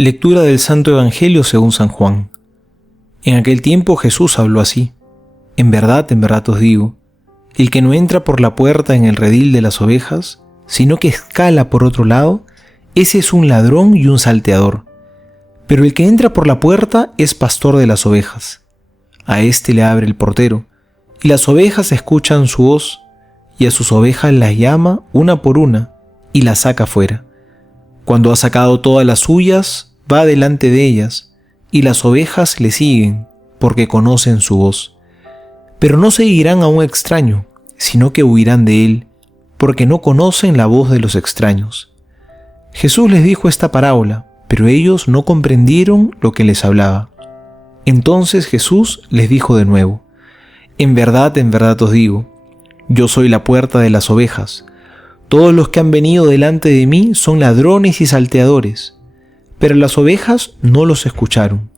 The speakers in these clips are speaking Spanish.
Lectura del Santo Evangelio según San Juan. En aquel tiempo Jesús habló así: en verdad os digo, el que no entra por la puerta en el redil de las ovejas, sino que escala por otro lado, ese es un ladrón y un salteador. Pero el que entra por la puerta es pastor de las ovejas. A éste le abre el portero, y las ovejas escuchan su voz, y a sus ovejas las llama una por una, y las saca fuera. Cuando ha sacado todas las suyas, va delante de ellas, y las ovejas le siguen, porque conocen su voz. Pero no seguirán a un extraño, sino que huirán de él, porque no conocen la voz de los extraños. Jesús les dijo esta parábola, pero ellos no comprendieron lo que les hablaba. Entonces Jesús les dijo de nuevo: en verdad os digo, yo soy la puerta de las ovejas. Todos los que han venido delante de mí son ladrones y salteadores, pero las ovejas no los escucharon.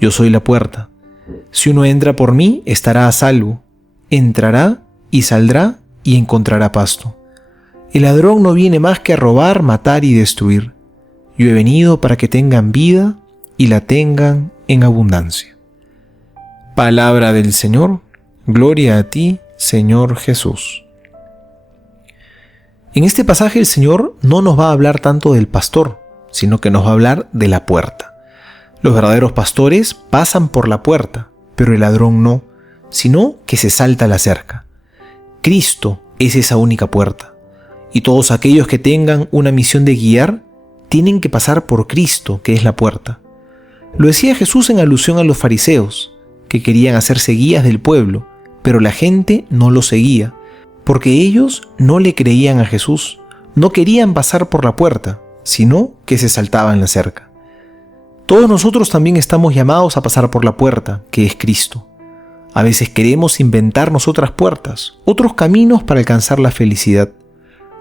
Yo soy la puerta. Si uno entra por mí, estará a salvo. Entrará y saldrá y encontrará pasto. El ladrón no viene más que a robar, matar y destruir. Yo he venido para que tengan vida y la tengan en abundancia. Palabra del Señor. Gloria a ti, Señor Jesús. En este pasaje el Señor no nos va a hablar tanto del pastor, sino que nos va a hablar de la puerta. Los verdaderos pastores pasan por la puerta, pero el ladrón no, sino que se salta la cerca. Cristo es esa única puerta, y todos aquellos que tengan una misión de guiar tienen que pasar por Cristo, que es la puerta. Lo decía Jesús en alusión a los fariseos, que querían hacerse guías del pueblo, pero la gente no lo seguía, porque ellos no le creían a Jesús, no querían pasar por la puerta, sino que se saltaban la cerca. Todos nosotros también estamos llamados a pasar por la puerta, que es Cristo. A veces queremos inventarnos otras puertas, otros caminos para alcanzar la felicidad.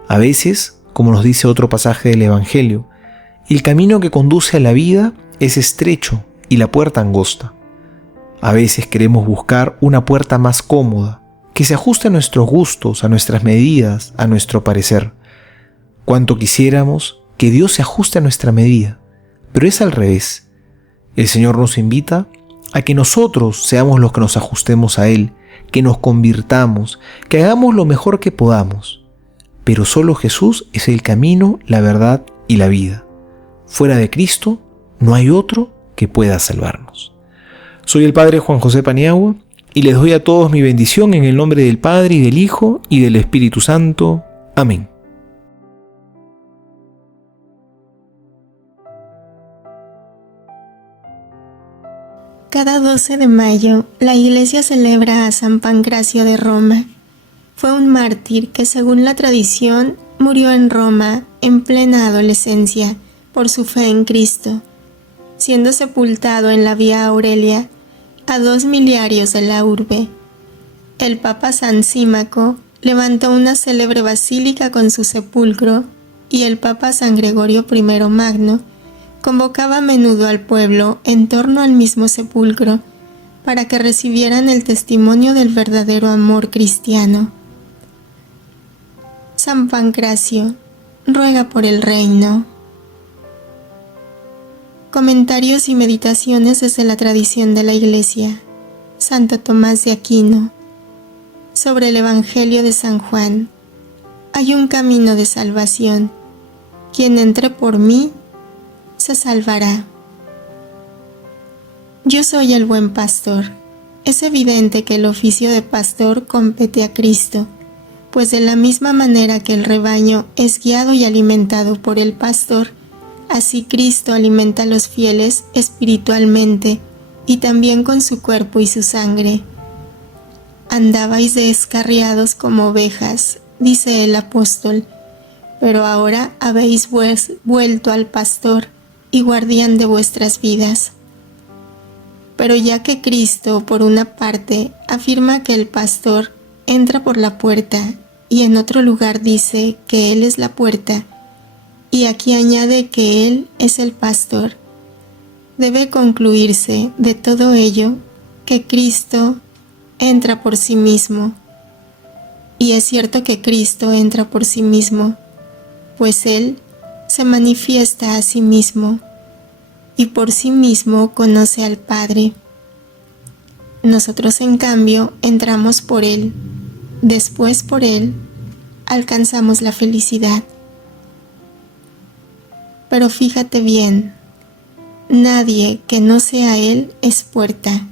A veces, como nos dice otro pasaje del Evangelio, el camino que conduce a la vida es estrecho y la puerta angosta. A veces queremos buscar una puerta más cómoda, que se ajuste a nuestros gustos, a nuestras medidas, a nuestro parecer. Cuánto quisiéramos que Dios se ajuste a nuestra medida, pero es al revés. El Señor nos invita a que nosotros seamos los que nos ajustemos a Él, que nos convirtamos, que hagamos lo mejor que podamos. Pero solo Jesús es el camino, la verdad y la vida. Fuera de Cristo no hay otro que pueda salvarnos. Soy el Padre Juan José Paniagua y les doy a todos mi bendición en el nombre del Padre y del Hijo y del Espíritu Santo. Amén. Cada 12 de mayo, la Iglesia celebra a San Pancracio de Roma. Fue un mártir que, según la tradición, murió en Roma en plena adolescencia por su fe en Cristo, siendo sepultado en la Vía Aurelia, a 2 miliarios de la urbe. El Papa San Símaco levantó una célebre basílica con su sepulcro y el Papa San Gregorio I Magno convocaba a menudo al pueblo en torno al mismo sepulcro para que recibieran el testimonio del verdadero amor cristiano. San Pancracio, ruega por el reino. Comentarios y meditaciones desde la tradición de la Iglesia. Santo Tomás de Aquino. Sobre el Evangelio de San Juan. Hay un camino de salvación. Quien entre por mí se salvará. Yo soy el buen pastor. Es evidente que el oficio de pastor compete a Cristo, pues de la misma manera que el rebaño es guiado y alimentado por el pastor, así Cristo alimenta a los fieles espiritualmente y también con su cuerpo y su sangre. Andabais descarriados como ovejas, dice el apóstol, pero ahora habéis vuelto al pastor y guardián de vuestras vidas. Pero ya que Cristo, por una parte, afirma que el pastor entra por la puerta y en otro lugar dice que Él es la puerta, y aquí añade que Él es el pastor, debe concluirse de todo ello que Cristo entra por sí mismo. Y es cierto que Cristo entra por sí mismo, pues Él se manifiesta a sí mismo. y por sí mismo conoce al Padre. Nosotros, en cambio, entramos por Él, después por Él alcanzamos la felicidad. Pero fíjate bien, nadie que no sea Él es puerta,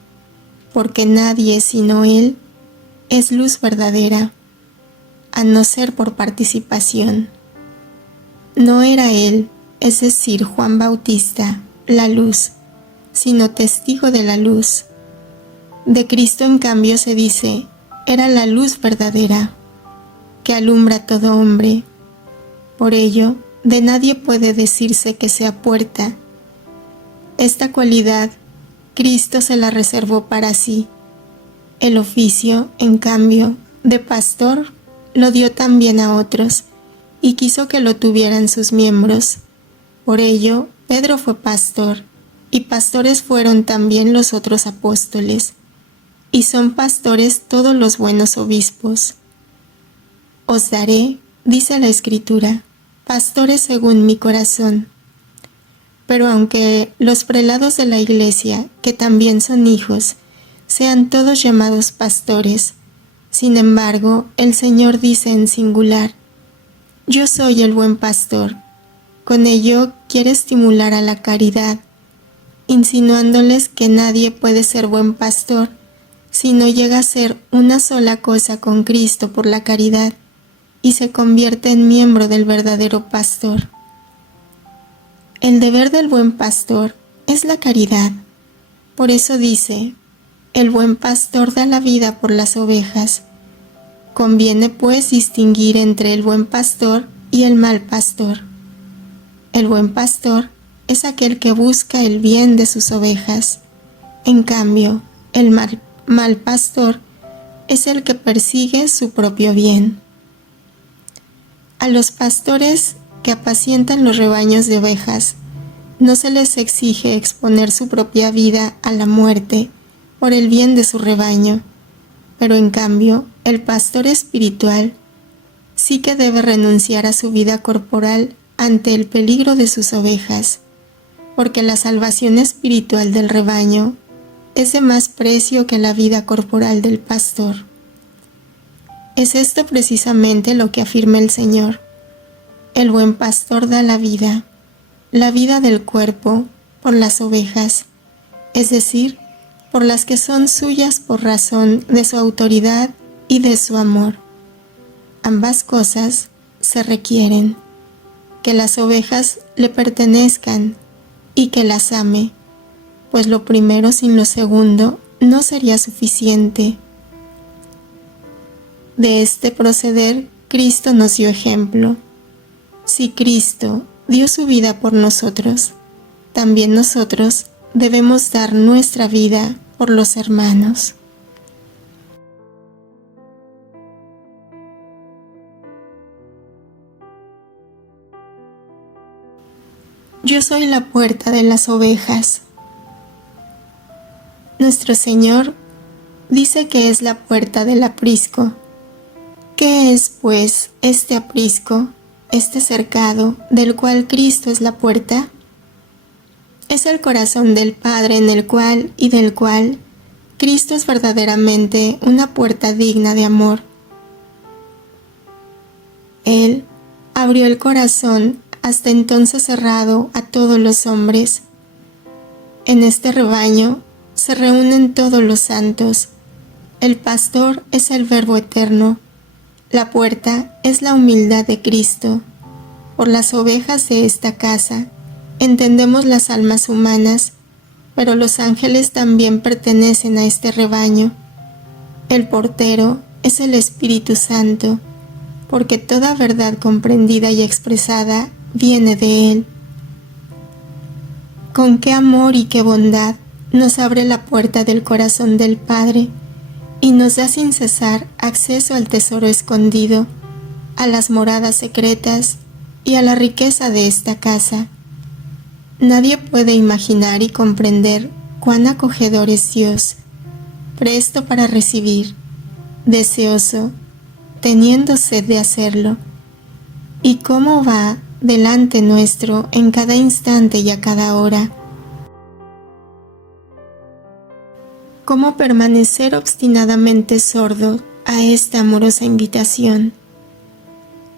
porque nadie sino Él es luz verdadera, a no ser por participación. No era Él, es decir, Juan Bautista, la luz, sino testigo de la luz. De Cristo, en cambio, se dice, era la luz verdadera, que alumbra a todo hombre. Por ello, de nadie puede decirse que sea puerta. Esta cualidad, Cristo se la reservó para sí. El oficio, en cambio, de pastor, lo dio también a otros, y quiso que lo tuvieran sus miembros. Por ello, Pedro fue pastor, y pastores fueron también los otros apóstoles, y son pastores todos los buenos obispos. Os daré, dice la Escritura, pastores según mi corazón. Pero aunque los prelados de la Iglesia, que también son hijos, sean todos llamados pastores, sin embargo, el Señor dice en singular, yo soy el buen pastor. Con ello quiere estimular a la caridad, insinuándoles que nadie puede ser buen pastor si no llega a ser una sola cosa con Cristo por la caridad y se convierte en miembro del verdadero pastor. El deber del buen pastor es la caridad. Por eso dice, el buen pastor da la vida por las ovejas. Conviene pues distinguir entre el buen pastor y el mal pastor. El buen pastor es aquel que busca el bien de sus ovejas. En cambio, el mal pastor es el que persigue su propio bien. A los pastores que apacientan los rebaños de ovejas no se les exige exponer su propia vida a la muerte por el bien de su rebaño, pero en cambio el pastor espiritual sí que debe renunciar a su vida corporal ante el peligro de sus ovejas, porque la salvación espiritual del rebaño es de más precio que la vida corporal del pastor. Es esto precisamente lo que afirma el Señor. El buen pastor da la vida del cuerpo, por las ovejas, es decir, por las que son suyas por razón de su autoridad y de su amor. Ambas cosas se requieren, que las ovejas le pertenezcan y que las ame, pues lo primero sin lo segundo no sería suficiente. De este proceder, Cristo nos dio ejemplo. Si Cristo dio su vida por nosotros, también nosotros debemos dar nuestra vida por los hermanos. Yo soy la puerta de las ovejas. Nuestro Señor dice que es la puerta del aprisco. ¿Qué es, pues, este aprisco, este cercado, del cual Cristo es la puerta? Es el corazón del Padre en el cual y del cual Cristo es verdaderamente una puerta digna de amor. Él abrió el corazón hasta entonces cerrado a todos los hombres. En este rebaño se reúnen todos los santos. El pastor es el Verbo eterno. La puerta es la humildad de Cristo. Por las ovejas de esta casa entendemos las almas humanas, pero los ángeles también pertenecen a este rebaño. El portero es el Espíritu Santo, porque toda verdad comprendida y expresada viene de Él. Con qué amor y qué bondad nos abre la puerta del corazón del Padre y nos da sin cesar acceso al tesoro escondido, a las moradas secretas y a la riqueza de esta casa. Nadie puede imaginar y comprender cuán acogedor es Dios, presto para recibir, deseoso, teniendo sed de hacerlo, y cómo va delante nuestro en cada instante y a cada hora, ¿Cómo permanecer obstinadamente sordo a esta amorosa invitación?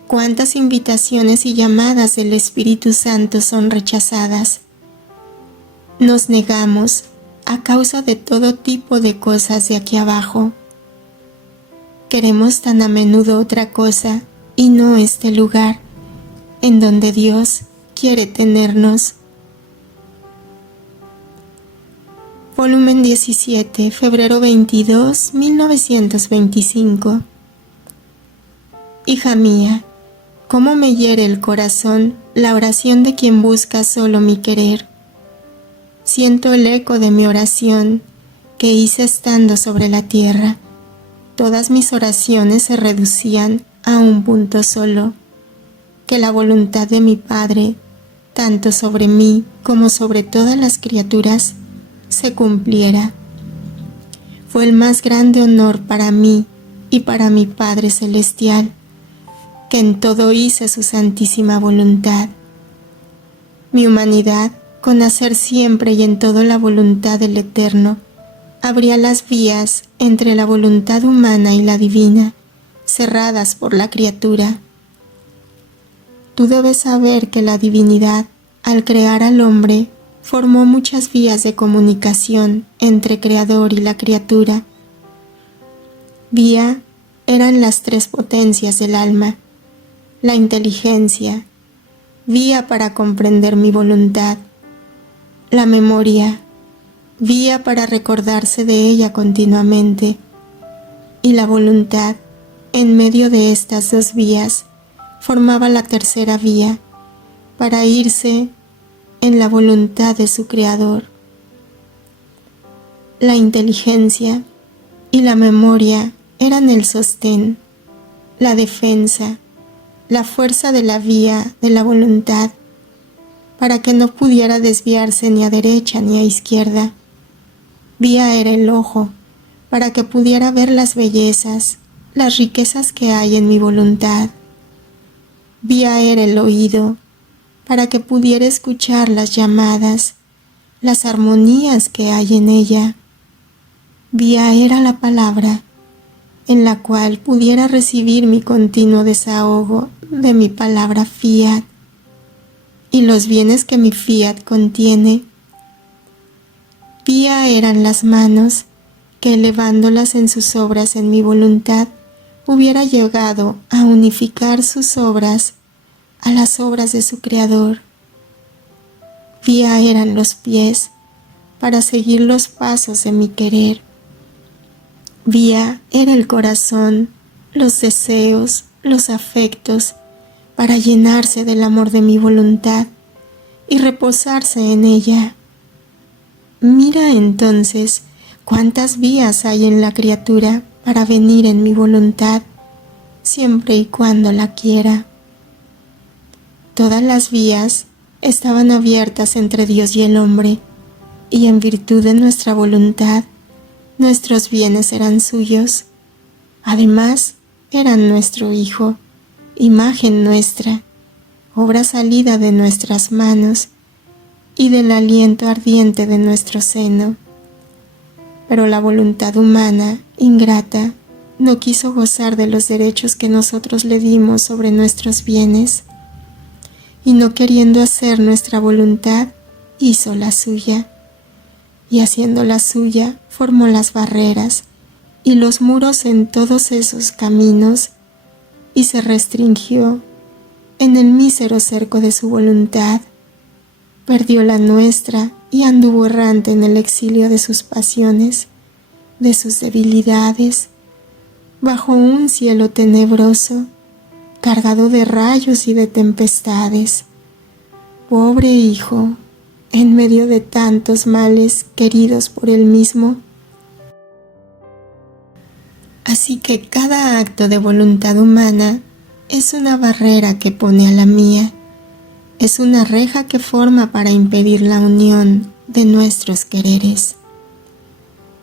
¿Cuántas invitaciones y llamadas del Espíritu Santo son rechazadas? Nos negamos a causa de todo tipo de cosas de aquí abajo. Queremos tan a menudo otra cosa y no este lugar en donde Dios quiere tenernos. Volumen 17, febrero 22, 1925. Hija mía, cómo me hiere el corazón la oración de quien busca solo mi querer. Siento el eco de mi oración que hice estando sobre la tierra. Todas mis oraciones se reducían a un punto solo, que la voluntad de mi Padre, tanto sobre mí como sobre todas las criaturas, se cumpliera. Fue el más grande honor para mí y para mi Padre Celestial, que en todo hice su santísima voluntad. Mi humanidad, con hacer siempre y en todo la voluntad del Eterno, abría las vías entre la voluntad humana y la divina, cerradas por la criatura. Tú debes saber que la divinidad, al crear al hombre, formó muchas vías de comunicación entre Creador y la criatura. Vía eran las tres potencias del alma: la inteligencia, vía para comprender mi voluntad; la memoria, vía para recordarse de ella continuamente; y la voluntad, en medio de estas dos vías, formaba la tercera vía, para irse en la voluntad de su Creador. La inteligencia y la memoria eran el sostén, la defensa, la fuerza de la vía de la voluntad, para que no pudiera desviarse ni a derecha ni a izquierda. Vía era el ojo, para que pudiera ver las bellezas, las riquezas que hay en mi voluntad. Vía era el oído, para que pudiera escuchar las llamadas, las armonías que hay en ella. Vía era la palabra, en la cual pudiera recibir mi continuo desahogo de mi palabra fiat y los bienes que mi fiat contiene. Vía eran las manos, que elevándolas en sus obras en mi voluntad, hubiera llegado a unificar sus obras a las obras de su Creador. Vía eran los pies, para seguir los pasos de mi querer. Vía era el corazón, los deseos, los afectos, para llenarse del amor de mi voluntad y reposarse en ella. Mira entonces cuántas vías hay en la criatura para venir en mi voluntad, siempre y cuando la quiera. Todas las vías estaban abiertas entre Dios y el hombre, y en virtud de nuestra voluntad, nuestros bienes eran suyos. Además, eran nuestro Hijo, imagen nuestra, obra salida de nuestras manos y del aliento ardiente de nuestro seno. Pero la voluntad humana, ingrata, no quiso gozar de los derechos que nosotros le dimos sobre nuestros bienes, y no queriendo hacer nuestra voluntad, hizo la suya, y haciendo la suya, formó las barreras y los muros en todos esos caminos, y se restringió en el mísero cerco de su voluntad. Perdió la nuestra y anduvo errante en el exilio de sus pasiones, de sus debilidades, bajo un cielo tenebroso, cargado de rayos y de tempestades. Pobre hijo, en medio de tantos males queridos por él mismo. Así que cada acto de voluntad humana es una barrera que pone a la mía, es una reja que forma para impedir la unión de nuestros quereres.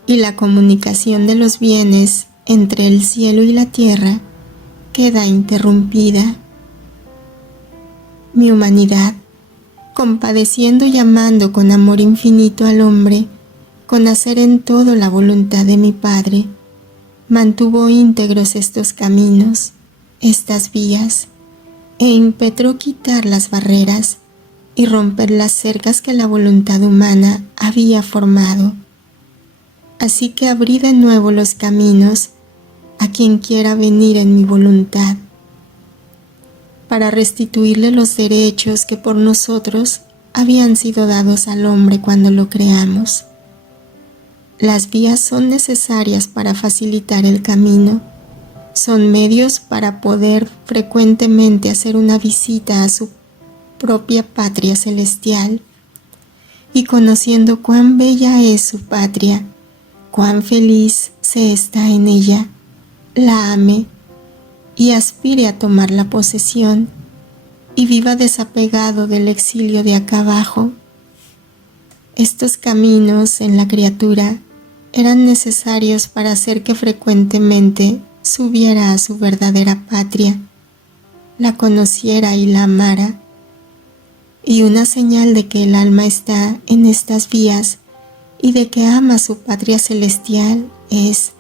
Y la comunicación de los bienes entre el cielo y la tierra queda interrumpida. Mi humanidad, compadeciendo y amando con amor infinito al hombre, con hacer en todo la voluntad de mi Padre, mantuvo íntegros estos caminos, estas vías, e impetró quitar las barreras y romper las cercas que la voluntad humana había formado. Así que abrí de nuevo los caminos a quien quiera venir en mi voluntad, para restituirle los derechos que por nosotros habían sido dados al hombre cuando lo creamos. Las vías son necesarias para facilitar el camino, son medios para poder frecuentemente hacer una visita a su propia patria celestial, y conociendo cuán bella es su patria, cuán feliz se está en ella, la ame y aspire a tomar la posesión y viva desapegado del exilio de acá abajo. Estos caminos en la criatura eran necesarios para hacer que frecuentemente subiera a su verdadera patria, la conociera y la amara. Y una señal de que el alma está en estas vías y de que ama su patria celestial es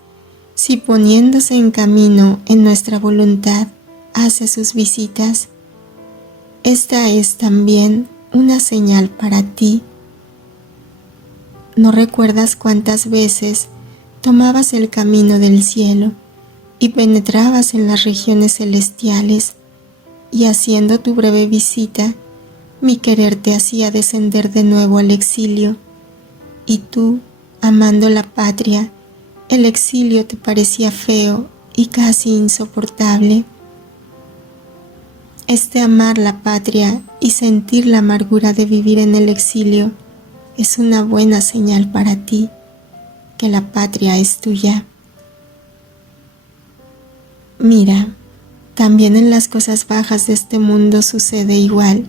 si poniéndose en camino en nuestra voluntad hace sus visitas. Esta es también una señal para ti. ¿No recuerdas cuántas veces tomabas el camino del cielo y penetrabas en las regiones celestiales, y haciendo tu breve visita, mi querer te hacía descender de nuevo al exilio, y tú, amando la patria, el exilio te parecía feo y casi insoportable? Este amar la patria y sentir la amargura de vivir en el exilio es una buena señal para ti, que la patria es tuya. Mira, también en las cosas bajas de este mundo sucede igual.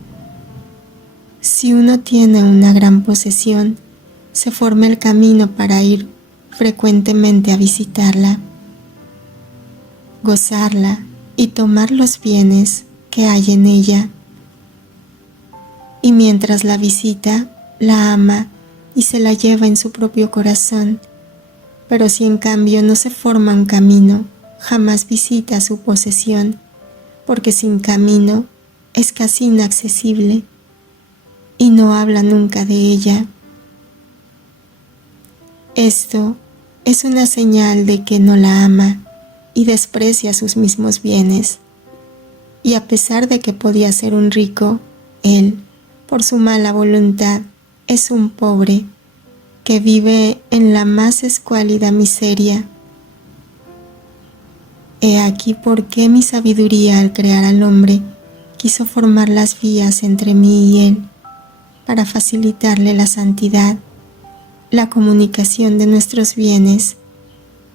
Si uno tiene una gran posesión, se forma el camino para ir frecuentemente a visitarla, gozarla y tomar los bienes que hay en ella. Y mientras la visita, la ama y se la lleva en su propio corazón. Pero si en cambio no se forma un camino, jamás visita su posesión, porque sin camino es casi inaccesible y no habla nunca de ella. Esto es una señal de que no la ama y desprecia sus mismos bienes. Y a pesar de que podía ser un rico, él, por su mala voluntad, es un pobre que vive en la más escuálida miseria. He aquí por qué mi sabiduría al crear al hombre quiso formar las vías entre mí y él, para facilitarle la santidad, la comunicación de nuestros bienes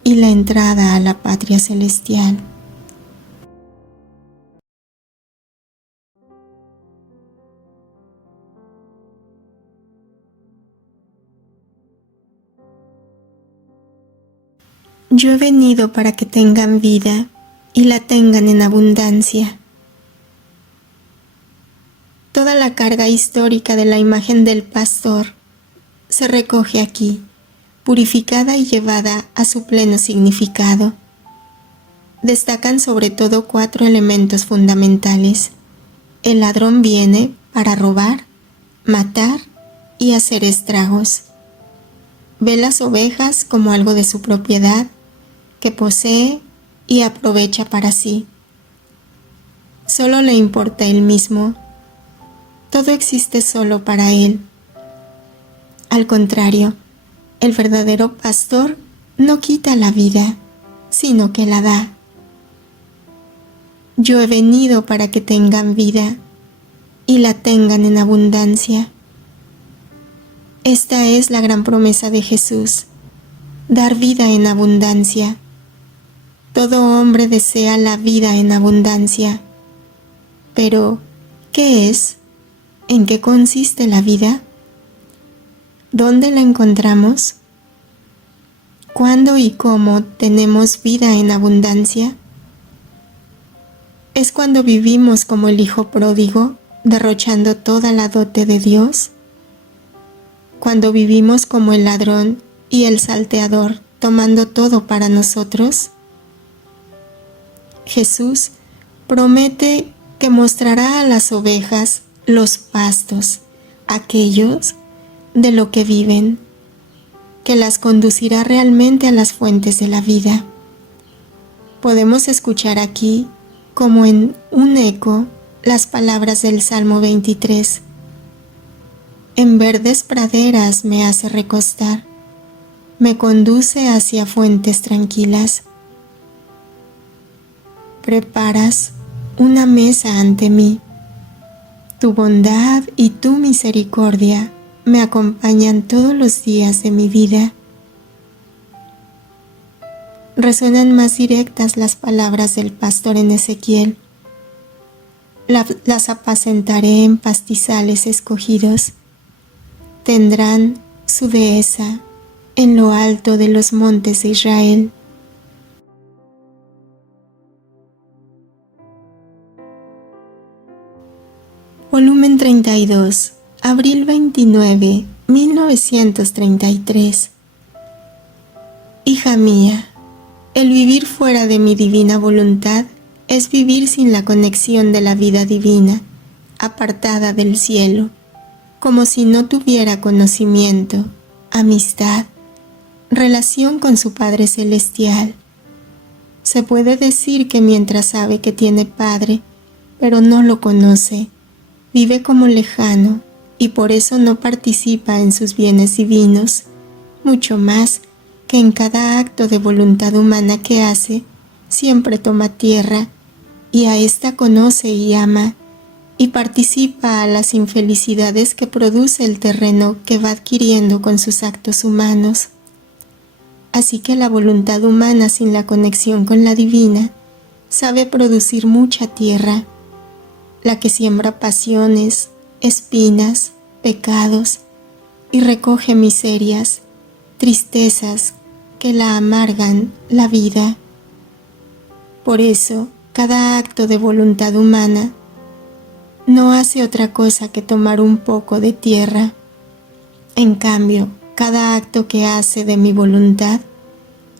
y la entrada a la patria celestial. Yo he venido para que tengan vida y la tengan en abundancia. Toda la carga histórica de la imagen del pastor se recoge aquí, purificada y llevada a su pleno significado. Destacan sobre todo 4 elementos fundamentales. El ladrón viene para robar, matar y hacer estragos. Ve las ovejas como algo de su propiedad, que posee y aprovecha para sí. Solo le importa él mismo. Todo existe solo para él. Al contrario, el verdadero pastor no quita la vida, sino que la da. Yo he venido para que tengan vida y la tengan en abundancia. Esta es la gran promesa de Jesús, dar vida en abundancia. Todo hombre desea la vida en abundancia. Pero, ¿qué es? ¿En qué consiste la vida? ¿Dónde la encontramos? ¿Cuándo y cómo tenemos vida en abundancia? ¿Es cuando vivimos como el hijo pródigo, derrochando toda la dote de Dios? ¿Cuando vivimos como el ladrón y el salteador tomando todo para nosotros? Jesús promete que mostrará a las ovejas los pastos, aquellos de lo que viven, que las conducirá realmente a las fuentes de la vida. Podemos escuchar aquí, como en un eco, las palabras del Salmo 23. En verdes praderas me hace recostar, me conduce hacia fuentes tranquilas. Preparas una mesa ante mí. Tu bondad y tu misericordia me acompañan todos los días de mi vida. Resuenan más directas las palabras del pastor en Ezequiel. Las apacentaré en pastizales escogidos. Tendrán su dehesa en lo alto de los montes de Israel. Volumen 32, abril 29, 1933. Hija mía, el vivir fuera de mi divina voluntad es vivir sin la conexión de la vida divina, apartada del cielo, como si no tuviera conocimiento, amistad, relación con su Padre Celestial. Se puede decir que mientras sabe que tiene Padre, pero no lo conoce, vive como lejano y por eso no participa en sus bienes divinos, mucho más que en cada acto de voluntad humana que hace, siempre toma tierra y a ésta conoce y ama y participa a las infelicidades que produce el terreno que va adquiriendo con sus actos humanos. Así que la voluntad humana sin la conexión con la divina sabe producir mucha tierra, la que siembra pasiones, espinas, pecados y recoge miserias, tristezas que la amargan la vida. Por eso, cada acto de voluntad humana no hace otra cosa que tomar un poco de tierra. En cambio, cada acto que hace de mi voluntad,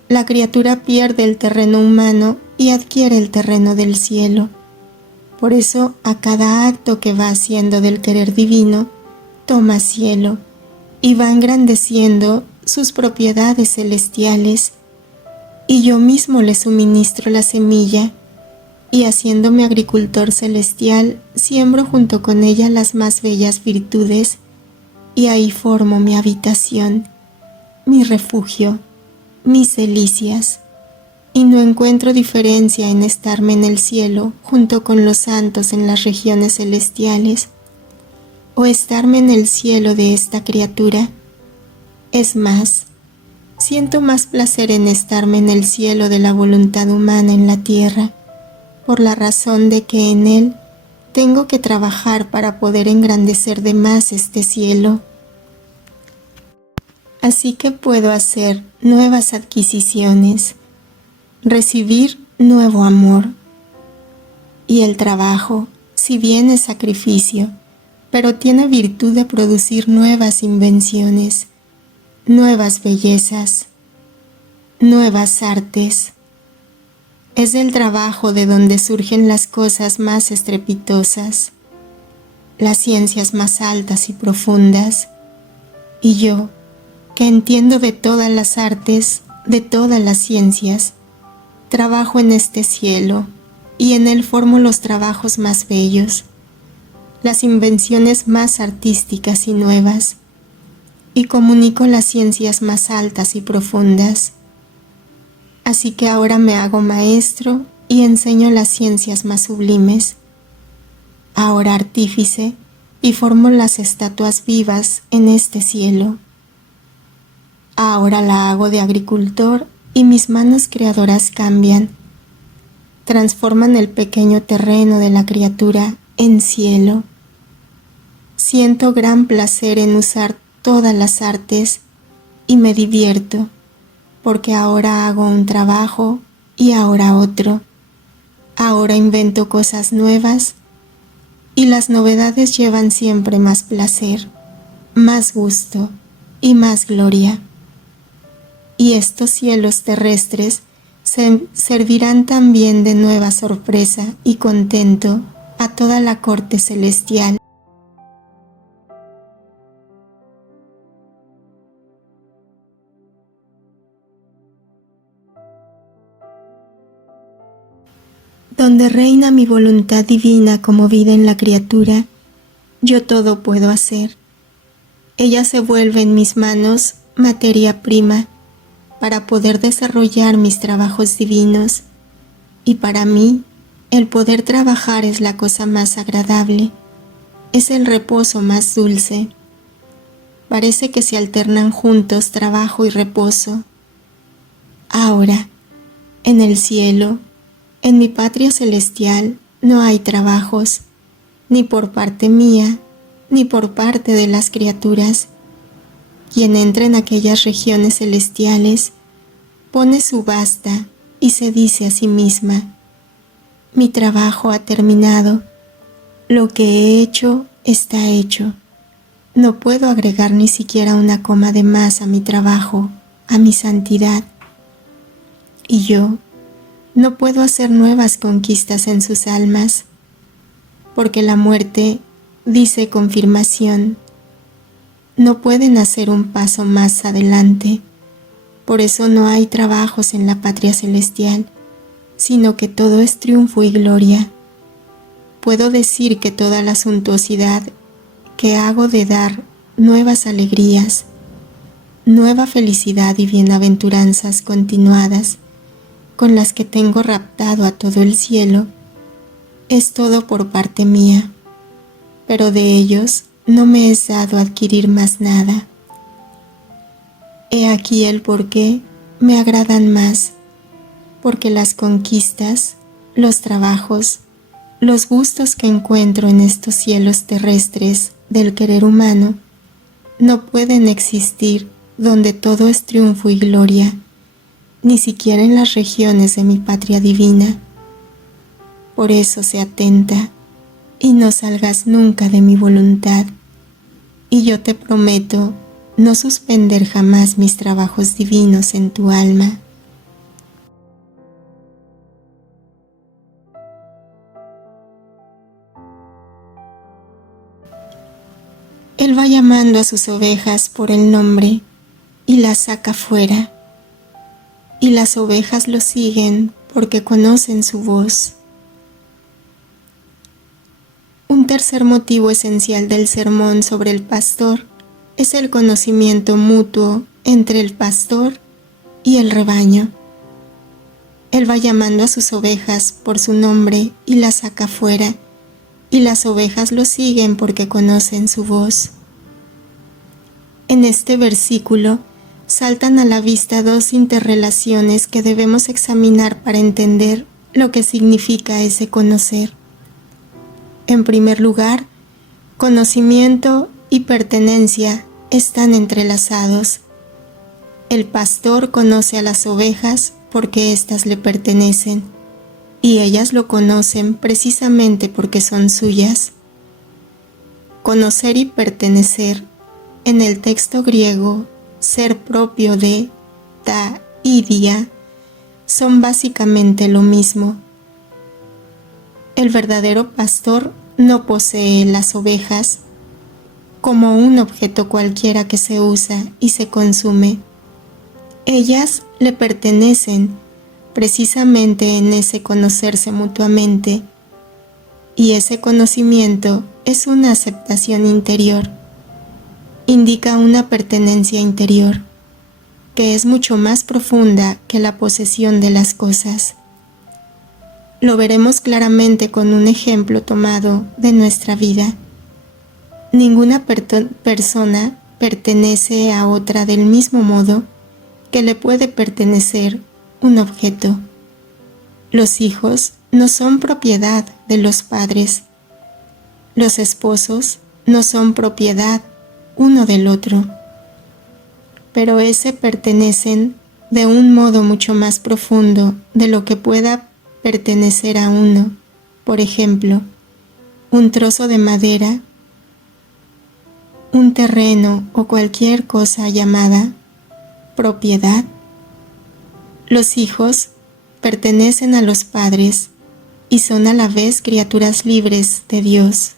la criatura pierde el terreno humano y adquiere el terreno del cielo. Por eso, a cada acto que va haciendo del querer divino, toma cielo y va engrandeciendo sus propiedades celestiales, y yo mismo le suministro la semilla, y haciéndome agricultor celestial, siembro junto con ella las más bellas virtudes, y ahí formo mi habitación, mi refugio, mis delicias, y no encuentro diferencia en estarme en el cielo junto con los santos en las regiones celestiales, o estarme en el cielo de esta criatura. Es más, siento más placer en estarme en el cielo de la voluntad humana en la tierra, por la razón de que en él tengo que trabajar para poder engrandecer de más este cielo. Así que puedo hacer nuevas adquisiciones, recibir nuevo amor. Y el trabajo, si bien es sacrificio, pero tiene virtud de producir nuevas invenciones, nuevas bellezas, nuevas artes. Es del trabajo de donde surgen las cosas más estrepitosas, las ciencias más altas y profundas. Y yo, que entiendo de todas las artes, de todas las ciencias, trabajo en este cielo y en él formo los trabajos más bellos, las invenciones más artísticas y nuevas, y comunico las ciencias más altas y profundas. Así que ahora me hago maestro y enseño las ciencias más sublimes, ahora artífice y formo las estatuas vivas en este cielo. Ahora la hago de agricultor y mis manos creadoras cambian, transforman el pequeño terreno de la criatura en cielo. Siento gran placer en usar todas las artes y me divierto, porque ahora hago un trabajo y ahora otro. Ahora invento cosas nuevas y las novedades llevan siempre más placer, más gusto y más gloria. y estos cielos terrestres servirán también de nueva sorpresa y contento a toda la corte celestial. Donde reina mi voluntad divina como vida en la criatura, yo todo puedo hacer. Ella se vuelve en mis manos materia prima para poder desarrollar mis trabajos divinos, y para mí el poder trabajar es la cosa más agradable, es el reposo más dulce. Parece que se alternan juntos trabajo y reposo. Ahora, en el cielo, en mi patria celestial, no hay trabajos, ni por parte mía, ni por parte de las criaturas. Quien entra en aquellas regiones celestiales, pone su basta y se dice a sí misma: mi trabajo ha terminado, lo que he hecho está hecho. No puedo agregar ni siquiera una coma de más a mi trabajo, a mi santidad. Y yo no puedo hacer nuevas conquistas en sus almas, porque la muerte dice confirmación. No pueden hacer un paso más adelante. Por eso no hay trabajos en la patria celestial, sino que todo es triunfo y gloria. Puedo decir que toda la suntuosidad que hago de dar nuevas alegrías, nueva felicidad y bienaventuranzas continuadas, con las que tengo raptado a todo el cielo, es todo por parte mía, pero de ellos no me es dado adquirir más nada. He aquí el por qué me agradan más, porque las conquistas, los trabajos, los gustos que encuentro en estos cielos terrestres del querer humano no pueden existir donde todo es triunfo y gloria, ni siquiera en las regiones de mi patria divina. Por eso sé atenta y no salgas nunca de mi voluntad, y yo te prometo no suspender jamás mis trabajos divinos en tu alma. Él va llamando a sus ovejas por el nombre y las saca fuera, y las ovejas lo siguen porque conocen su voz. Un tercer motivo esencial del sermón sobre el pastor es el conocimiento mutuo entre el pastor y el rebaño. Él va llamando a sus ovejas por su nombre y las saca fuera, y las ovejas lo siguen porque conocen su voz. En este versículo saltan a la vista dos interrelaciones que debemos examinar para entender lo que significa ese conocer. En primer lugar, conocimiento y pertenencia están entrelazados. El pastor conoce a las ovejas porque éstas le pertenecen, y ellas lo conocen precisamente porque son suyas. Conocer y pertenecer, en el texto griego, ser propio de, ta y dia, son básicamente lo mismo. El verdadero pastor no posee las ovejas como un objeto cualquiera que se usa y se consume. Ellas le pertenecen precisamente en ese conocerse mutuamente, y ese conocimiento es una aceptación interior. Indica una pertenencia interior, que es mucho más profunda que la posesión de las cosas. Lo veremos claramente con un ejemplo tomado de nuestra vida. Ninguna persona pertenece a otra del mismo modo que le puede pertenecer un objeto. Los hijos no son propiedad de los padres. Los esposos no son propiedad uno del otro, pero se pertenecen de un modo mucho más profundo de lo que pueda pertenecer a uno. Por ejemplo, un trozo de madera, un terreno o cualquier cosa llamada propiedad Los hijos pertenecen a los padres y son a la vez criaturas libres de Dios,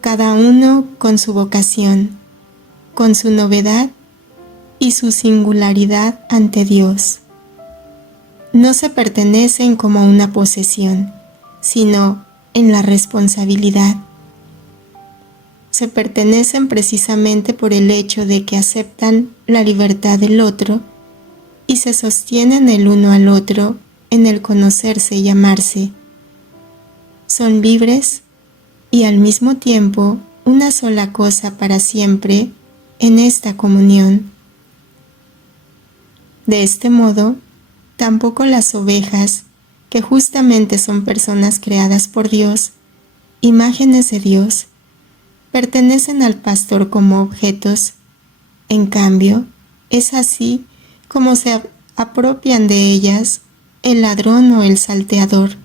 cada uno con su vocación, con su novedad y su singularidad ante Dios. No se pertenecen como una posesión, sino en la responsabilidad. Se pertenecen precisamente por el hecho de que aceptan la libertad del otro y se sostienen el uno al otro en el conocerse y amarse. Son libres y al mismo tiempo una sola cosa para siempre en esta comunión. De este modo, tampoco las ovejas, que justamente son personas creadas por Dios, imágenes de Dios, pertenecen al pastor como objetos. En cambio, es así como se apropian de ellas el ladrón o el salteador.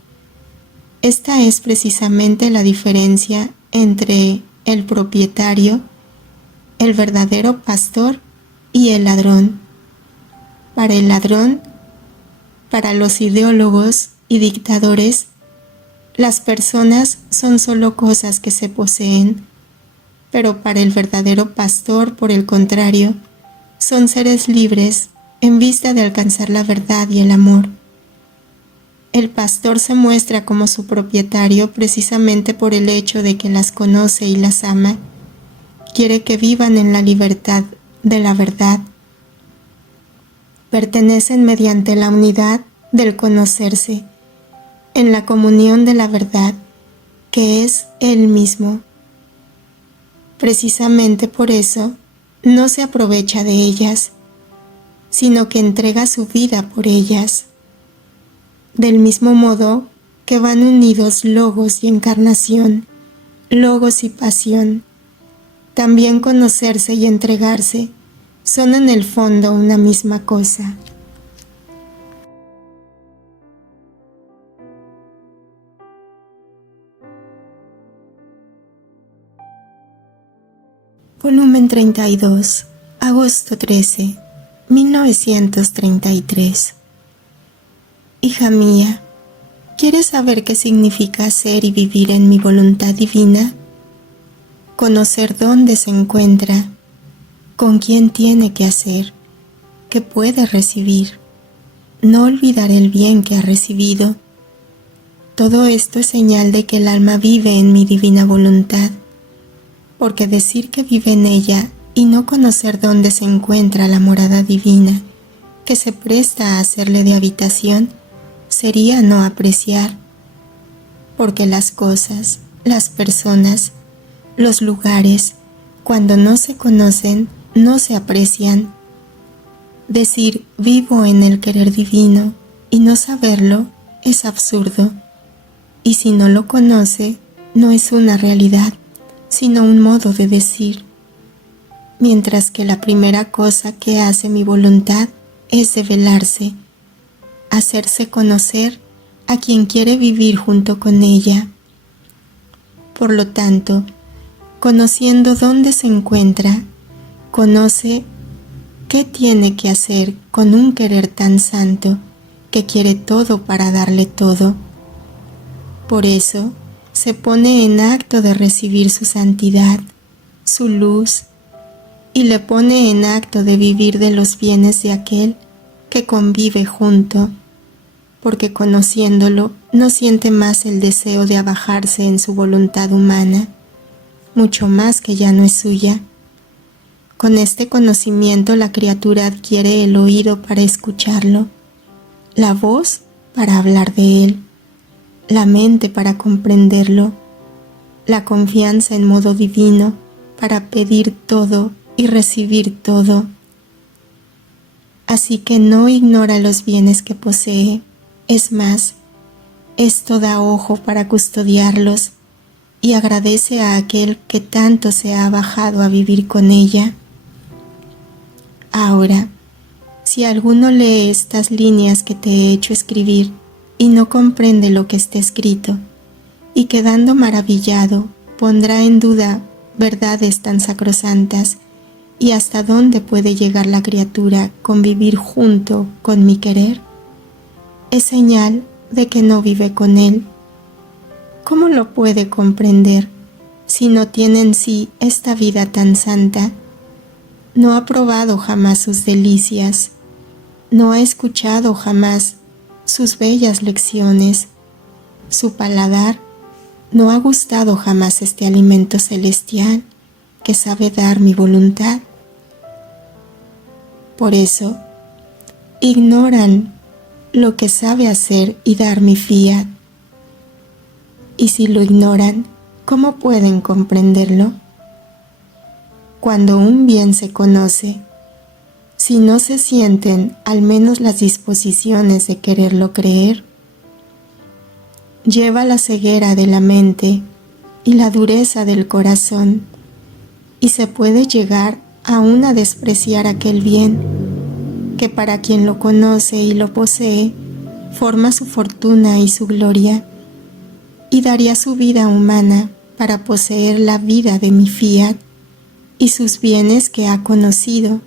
Esta es precisamente la diferencia entre el propietario, el verdadero pastor y el ladrón. Para el ladrón, para los ideólogos y dictadores, las personas son solo cosas que se poseen, pero para el verdadero pastor, por el contrario, son seres libres en vista de alcanzar la verdad y el amor. El pastor se muestra como su propietario precisamente por el hecho de que las conoce y las ama. Quiere que vivan en la libertad de la verdad. Pertenecen mediante la unidad del conocerse, en la comunión de la verdad, que es Él mismo. Precisamente por eso, no se aprovecha de ellas, sino que entrega su vida por ellas. Del mismo modo que van unidos logos y encarnación, logos y pasión, también conocerse y entregarse son en el fondo una misma cosa. Volumen 32, agosto 13, 1933. Hija mía, ¿quieres saber qué significa ser y vivir en mi voluntad divina? Conocer dónde se encuentra, con quién tiene que hacer, qué puede recibir, no olvidar el bien que ha recibido. Todo esto es señal de que el alma vive en mi divina voluntad, porque decir que vive en ella y no conocer dónde se encuentra la morada divina que se presta a hacerle de habitación sería no apreciar, porque las cosas, las personas, los lugares, cuando no se conocen, no se aprecian. Decir vivo en el querer divino y no saberlo es absurdo, y si no lo conoce, no es una realidad, sino un modo de decir, mientras que la primera cosa que hace mi voluntad es develarse, hacerse conocer a quien quiere vivir junto con ella. Por lo tanto, conociendo dónde se encuentra, conoce qué tiene que hacer con un querer tan santo que quiere todo para darle todo. Por eso, se pone en acto de recibir su santidad, su luz, y le pone en acto de vivir de los bienes de aquel que convive junto, porque conociéndolo no siente más el deseo de abajarse en su voluntad humana, mucho más que ya no es suya. Con este conocimiento la criatura adquiere el oído para escucharlo, la voz para hablar de él, la mente para comprenderlo, la confianza en modo divino para pedir todo y recibir todo. Así que no ignora los bienes que posee, es más, esto da ojo para custodiarlos y agradece a aquel que tanto se ha bajado a vivir con ella. Ahora, si alguno lee estas líneas que te he hecho escribir y no comprende lo que está escrito, y quedando maravillado pondrá en duda verdades tan sacrosantas ¿Y hasta dónde puede llegar la criatura con vivir junto con mi querer? Es señal de que no vive con él. ¿Cómo lo puede comprender si no tiene en sí esta vida tan santa? No ha probado jamás sus delicias, no ha escuchado jamás sus bellas lecciones, su paladar no ha gustado jamás este alimento celestial que sabe dar mi voluntad. Por eso, ignoran lo que sabe hacer y dar mi fiat. Y si lo ignoran, ¿cómo pueden comprenderlo? Cuando un bien se conoce, si no se sienten al menos las disposiciones de quererlo creer, lleva la ceguera de la mente y la dureza del corazón, y se puede llegar aún a despreciar aquel bien que para quien lo conoce y lo posee forma su fortuna y su gloria, y daría su vida humana para poseer la vida de mi fiat y sus bienes que ha conocido,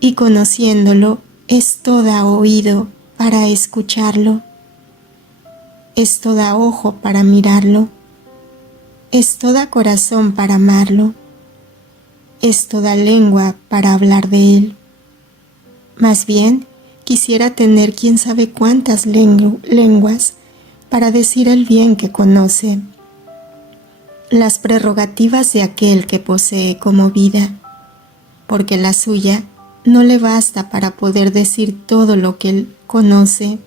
y conociéndolo es toda oído para escucharlo, es toda ojo para mirarlo, es toda corazón para amarlo, es toda lengua para hablar de él. Más bien, quisiera tener quién sabe cuántas lenguas para decir el bien que conoce, las prerrogativas de aquel que posee como vida, porque la suya no le basta para poder decir todo lo que él conoce.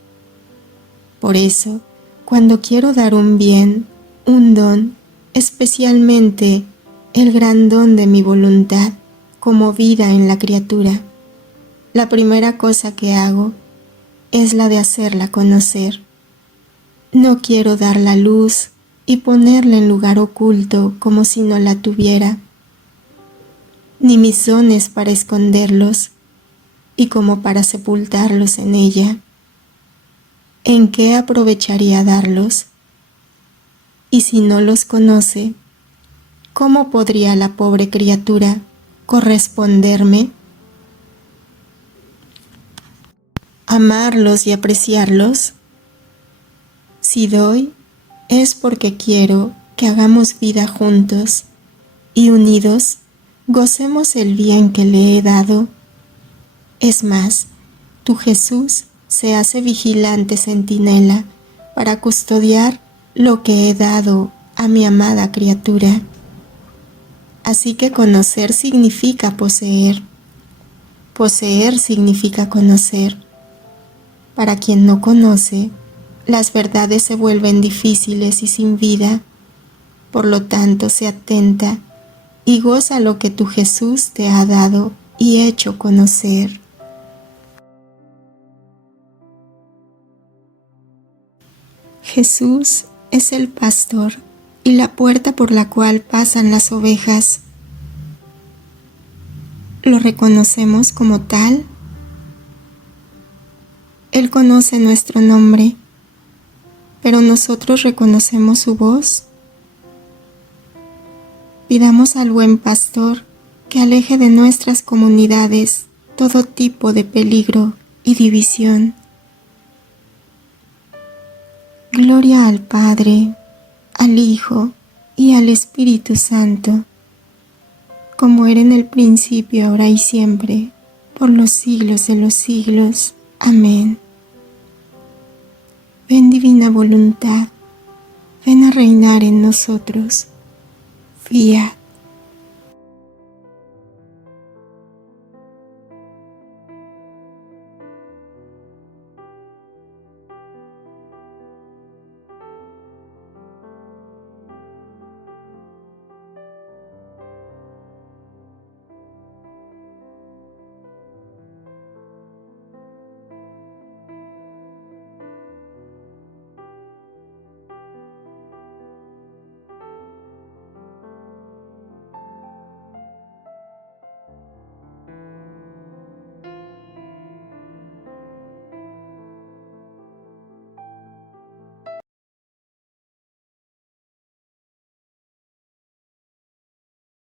Por eso, cuando quiero dar un bien, un don, especialmente el gran don de mi voluntad como vida en la criatura, la primera cosa que hago es la de hacerla conocer. No quiero dar la luz y ponerla en lugar oculto como si no la tuviera, ni mis dones para esconderlos y como para sepultarlos en ella. ¿En qué aprovecharía darlos? Y si no los conoce, ¿cómo podría la pobre criatura corresponderme? ¿Amarlos y apreciarlos? Si doy, es porque quiero que hagamos vida juntos y unidos gocemos el bien que le he dado. Es más, tu Jesús se hace vigilante centinela para custodiar lo que he dado a mi amada criatura. Así que conocer significa poseer. Poseer significa conocer. Para quien no conoce, las verdades se vuelven difíciles y sin vida. Por lo tanto, se atenta y goza lo que tu Jesús te ha dado y hecho conocer. Jesús es el pastor y la puerta por la cual pasan las ovejas. ¿Lo reconocemos como tal? Él conoce nuestro nombre, pero nosotros reconocemos su voz. Pidamos al buen pastor que aleje de nuestras comunidades todo tipo de peligro y división. Gloria al Padre, al Hijo y al Espíritu Santo, como era en el principio, ahora y siempre, por los siglos de los siglos. Amén. Ven, divina voluntad, ven a reinar en nosotros. Fiat.